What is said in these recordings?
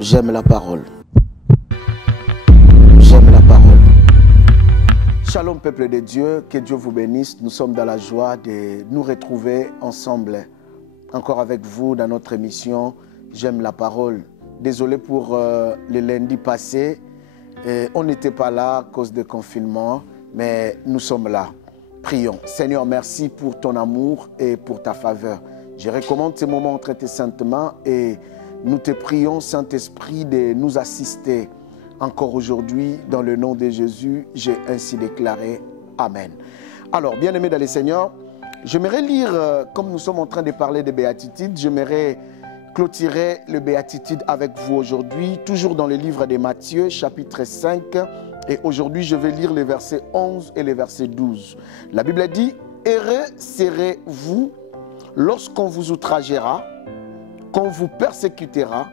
J'aime la parole. J'aime la parole. Shalom peuple de Dieu, que Dieu vous bénisse. Nous sommes dans la joie de nous retrouver ensemble, encore avec vous dans notre émission J'aime la parole. Désolé pour le lundi passé, on n'était pas là à cause du confinement, mais nous sommes là. Prions. Seigneur, merci pour ton amour et pour ta faveur. Je recommande ces moments entre tes saintes mains et nous te prions, Saint-Esprit, de nous assister encore aujourd'hui. Dans le nom de Jésus, j'ai ainsi déclaré. Amen. Alors, bien-aimés dans le Seigneur, j'aimerais lire, comme nous sommes en train de parler de béatitude, j'aimerais clôturer le béatitude avec vous aujourd'hui, toujours dans le livre de Matthieu, chapitre 5. Et aujourd'hui, je vais lire les versets 11 et les versets 12. La Bible dit, « Heureux serez-vous lorsqu'on vous outragera, qu'on vous persécutera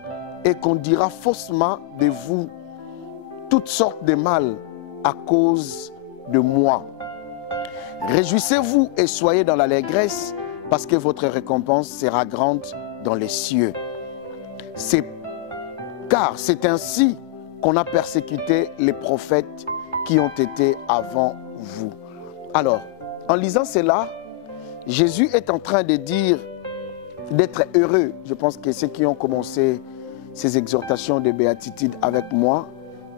et qu'on dira faussement de vous toutes sortes de mal à cause de moi. Réjouissez-vous et soyez dans l'allégresse parce que votre récompense sera grande dans les cieux. Car c'est ainsi qu'on a persécuté les prophètes qui ont été avant vous. » Alors, en lisant cela, Jésus est en train de dire d'être heureux. Je pense que ceux qui ont commencé ces exhortations de béatitude avec moi,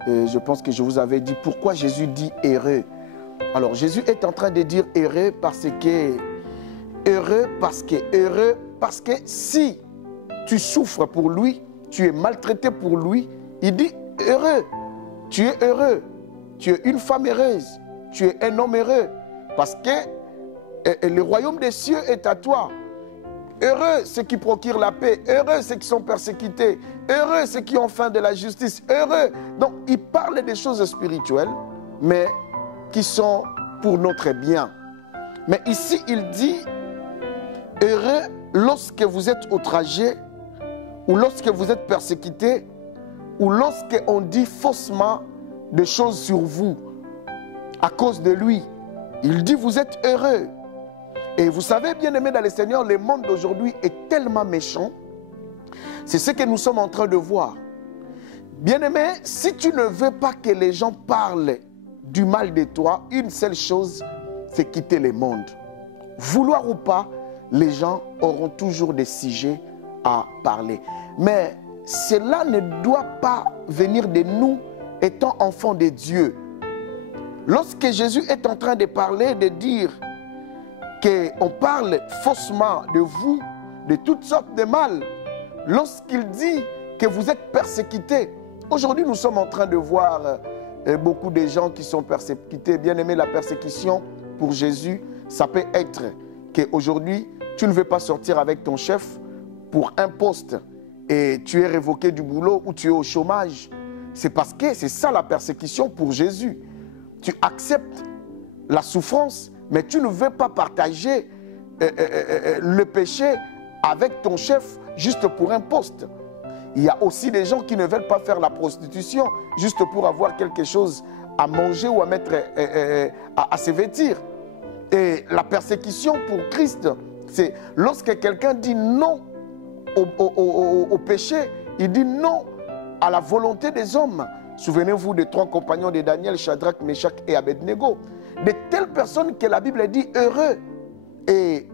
je pense que je vous avais dit pourquoi Jésus dit heureux. Alors, Jésus est en train de dire heureux parce que si tu souffres pour lui, tu es maltraité pour lui, il dit heureux, tu es heureux, tu es une femme heureuse, tu es un homme heureux, parce que le royaume des cieux est à toi. Heureux ceux qui procurent la paix, heureux ceux qui sont persécutés, heureux ceux qui ont faim de la justice, heureux. Donc il parle des choses spirituelles, mais qui sont pour notre bien. Mais ici il dit, heureux lorsque vous êtes outragés, ou lorsque vous êtes persécutés, ou lorsqu'on dit faussement des choses sur vous à cause de lui. Il dit vous êtes heureux. Et vous savez, bien-aimés dans le Seigneur, le monde d'aujourd'hui est tellement méchant. C'est ce que nous sommes en train de voir. Bien-aimé, si tu ne veux pas que les gens parlent du mal de toi, une seule chose, c'est quitter le monde. Vouloir ou pas, les gens auront toujours des sujets à parler. Mais cela ne doit pas venir de nous étant enfants de Dieu. Lorsque Jésus est en train de parler, de dire qu'on parle faussement de vous, de toutes sortes de mal, lorsqu'il dit que vous êtes persécutés, aujourd'hui nous sommes en train de voir beaucoup de gens qui sont persécutés. Bien aimé, la persécution pour Jésus, ça peut être qu'aujourd'hui tu ne veux pas sortir avec ton chef pour un poste et tu es révoqué du boulot ou tu es au chômage. C'est parce que c'est ça la persécution pour Jésus. Tu acceptes la souffrance, mais tu ne veux pas partager le péché avec ton chef juste pour un poste. Il y a aussi des gens qui ne veulent pas faire la prostitution juste pour avoir quelque chose à manger ou à mettre à se vêtir. Et la persécution pour Christ, c'est lorsque quelqu'un dit non au péché, il dit non à la volonté des hommes. Souvenez-vous des 3 compagnons de Daniel, Shadrach, Meshach et Abednego. De telles personnes que la Bible dit heureux. Et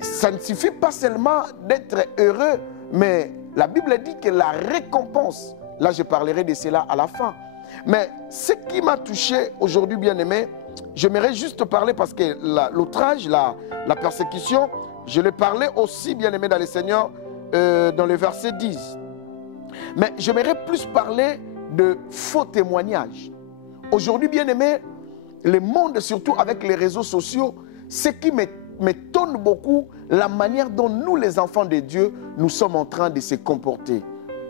ça ne suffit pas seulement d'être heureux, mais la Bible dit que la récompense, là je parlerai de cela à la fin. Mais ce qui m'a touché aujourd'hui, bien aimé, j'aimerais juste parler parce que l'outrage, la persécution, je l'ai parlé aussi, bien aimé dans le Seigneur, dans le verset 10. Mais j'aimerais plus parler de faux témoignages. Aujourd'hui, bien aimé, le monde, surtout avec les réseaux sociaux, ce qui m'étonne beaucoup, la manière dont nous, les enfants de Dieu, nous sommes en train de se comporter.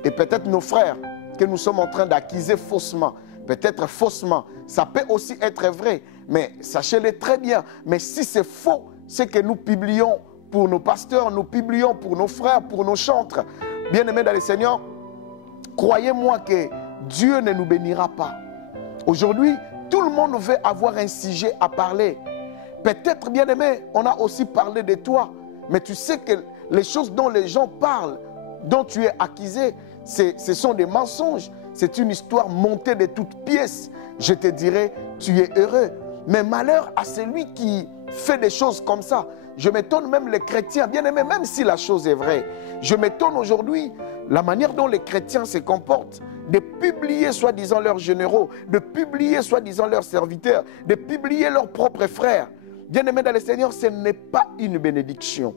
Et peut-être nos frères, que nous sommes en train d'accuser faussement, peut-être faussement, ça peut aussi être vrai, mais sachez-le très bien, mais si c'est faux, c'est que nous publions pour nos pasteurs, nous publions pour nos frères, pour nos chantres, bien-aimés dans le Seigneur, croyez-moi que Dieu ne nous bénira pas. Aujourd'hui, tout le monde veut avoir un sujet à parler. Peut-être, bien-aimé, on a aussi parlé de toi, mais tu sais que les choses dont les gens parlent, dont tu es accusé, ce sont des mensonges. C'est une histoire montée de toutes pièces. Je te dirai, tu es heureux. Mais malheur à celui qui fait des choses comme ça. Je m'étonne même les chrétiens, bien aimés, même si la chose est vraie. Je m'étonne aujourd'hui la manière dont les chrétiens se comportent, de publier soi-disant leurs généraux, de publier soi-disant leurs serviteurs, de publier leurs propres frères. Bien aimés dans le Seigneur, ce n'est pas une bénédiction.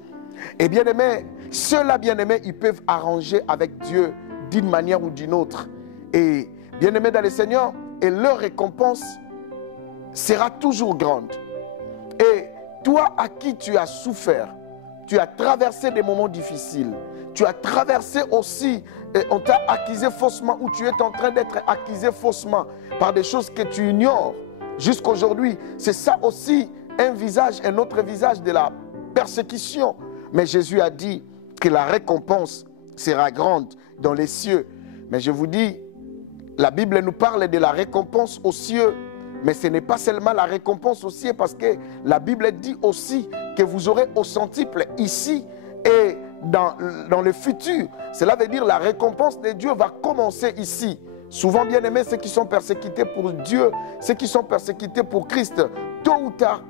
Et bien aimés, ceux-là, bien aimés, ils peuvent arranger avec Dieu d'une manière ou d'une autre. Et bien aimés dans le Seigneur, et leur récompense sera toujours grande. Et toi à qui tu as souffert, tu as traversé des moments difficiles, tu as traversé aussi, on t'a accusé faussement ou tu es en train d'être accusé faussement par des choses que tu ignores jusqu'à aujourd'hui. C'est ça aussi un autre visage de la persécution. Mais Jésus a dit que la récompense sera grande dans les cieux. Mais je vous dis, la Bible nous parle de la récompense aux cieux. Mais ce n'est pas seulement la récompense aux cieux, parce que la Bible dit aussi que vous aurez au centuple ici et dans le futur. Cela veut dire que la récompense de Dieu va commencer ici. Souvent, bien aimés, ceux qui sont persécutés pour Dieu, ceux qui sont persécutés pour Christ, tôt ou tard,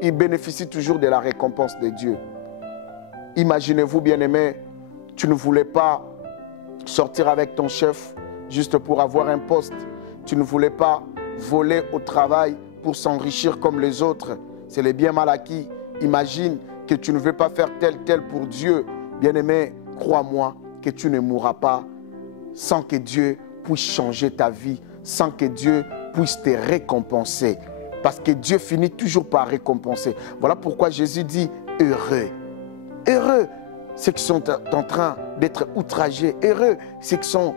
ils bénéficient toujours de la récompense de Dieu. Imaginez-vous, bien aimés, tu ne voulais pas sortir avec ton chef juste pour avoir un poste. Tu ne voulais pas voler au travail pour s'enrichir comme les autres. C'est le bien mal acquis. Imagine que tu ne veux pas faire tel pour Dieu. Bien-aimé, crois-moi que tu ne mourras pas sans que Dieu puisse changer ta vie, sans que Dieu puisse te récompenser. Parce que Dieu finit toujours par récompenser. Voilà pourquoi Jésus dit heureux. Heureux ceux qui sont en train d'être outragés. Heureux ceux qui sont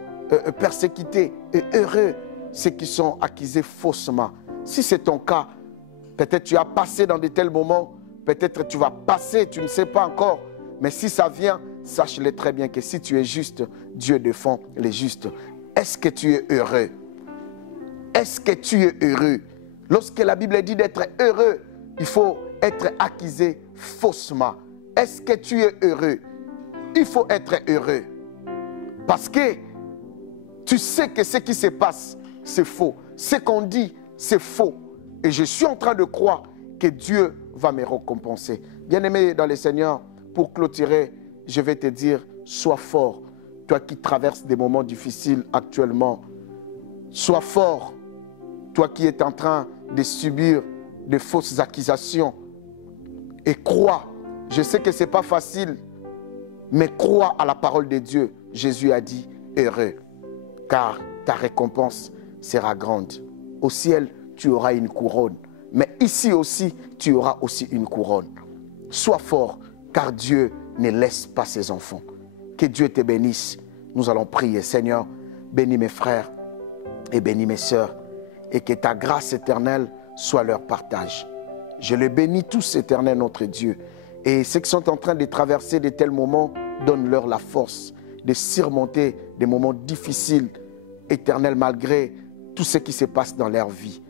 persécutés. Et heureux ceux qui sont accusés faussement. Si c'est ton cas, peut-être tu as passé dans de tels moments, peut-être tu vas passer, tu ne sais pas encore. Mais si ça vient, sache-le très bien que si tu es juste, Dieu défend les justes. Est-ce que tu es heureux? Est-ce que tu es heureux? Lorsque la Bible dit d'être heureux, il faut être accusé faussement. Est-ce que tu es heureux? Il faut être heureux. Parce que tu sais que ce qui se passe, c'est faux. Ce qu'on dit, c'est faux. Et je suis en train de croire que Dieu va me récompenser. Bien-aimé dans le Seigneur, pour clôturer, je vais te dire, sois fort. Toi qui traverses des moments difficiles actuellement, sois fort. Toi qui es en train de subir de fausses accusations. Et crois. Je sais que ce n'est pas facile, mais crois à la parole de Dieu. Jésus a dit, heureux, car ta récompense sera grande. Au ciel, tu auras une couronne. Mais ici aussi, tu auras aussi une couronne. Sois fort, car Dieu ne laisse pas ses enfants. Que Dieu te bénisse. Nous allons prier. Seigneur, bénis mes frères et bénis mes sœurs. Et que ta grâce éternelle soit leur partage. Je les bénis tous, éternel notre Dieu. Et ceux qui sont en train de traverser de tels moments, donne-leur la force de surmonter des moments difficiles, éternel, malgré tout ce qui se passe dans leur vie.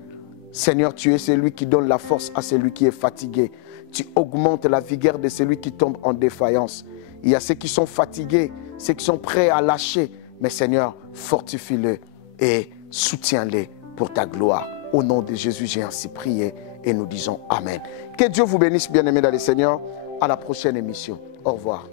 Seigneur, tu es celui qui donne la force à celui qui est fatigué. Tu augmentes la vigueur de celui qui tombe en défaillance. Il y a ceux qui sont fatigués, ceux qui sont prêts à lâcher. Mais Seigneur, fortifie-les et soutiens-les pour ta gloire. Au nom de Jésus, j'ai ainsi prié et nous disons Amen. Que Dieu vous bénisse, bien-aimés dans le Seigneur. À la prochaine émission. Au revoir.